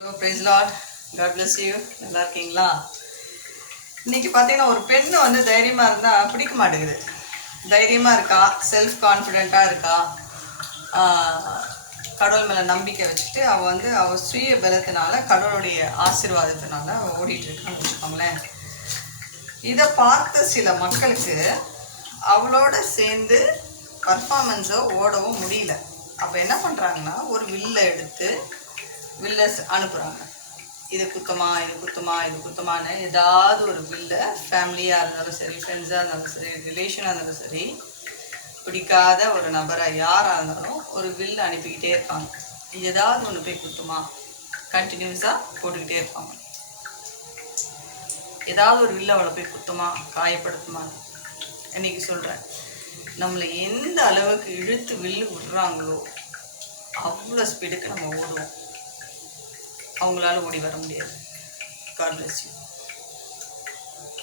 Praise Lord. God bless you. நல்லா இருக்கீங்களா? இன்னைக்கு பார்த்தீங்கன்னா ஒரு பெண்ணு வந்து தைரியமாக இருந்தால் பிடிக்க மாட்டேங்குது. தைரியமாக இருக்கா, செல்ஃப் கான்ஃபிடெண்ட்டாக இருக்கா, கடவுள் மேலே நம்பிக்கை வச்சுட்டு அவள் சுய பலத்தினால கடவுளுடைய ஆசீர்வாதத்தினால ஓடிட்டு இருக்கான்னு வச்சுக்கோங்களேன். இதை பார்த்த சில மக்களுக்கு அவளோட சேர்ந்து பர்ஃபார்மன்ஸோ ஓடவும் முடியல. அப்போ என்ன பண்ணுறாங்கன்னா ஒரு வில்லை எடுத்து வில்லஸ் அனுப்புகிறாங்க. இது குத்தமான்னு ஏதாவது ஒரு வில்லை, ஃபேமிலியாக இருந்தாலும் சரி, ஃப்ரெண்ட்ஸாக இருந்தாலும் சரி, ரிலேஷனாக இருந்தாலும் சரி, பிடிக்காத ஒரு நபராக யாராக இருந்தாலும் ஒரு வில்லை அனுப்பிக்கிட்டே இருப்பாங்க. ஏதாவது ஒன்று போய் குத்துமா, கண்டினியூஸாக போட்டுக்கிட்டே இருப்பாங்க. ஏதாவது ஒரு வில்லை அவளை போய் குத்துமா, காயப்படுத்துமா. இன்னைக்கு சொல்கிறேன், நம்மளை எந்த அளவுக்கு இழுத்து வில்லு விடுறாங்களோ அவ்வளோ ஸ்பீடுக்கு நம்ம ஓடுவோம். அவங்களால ஓடி வர முடியாது. God bless you.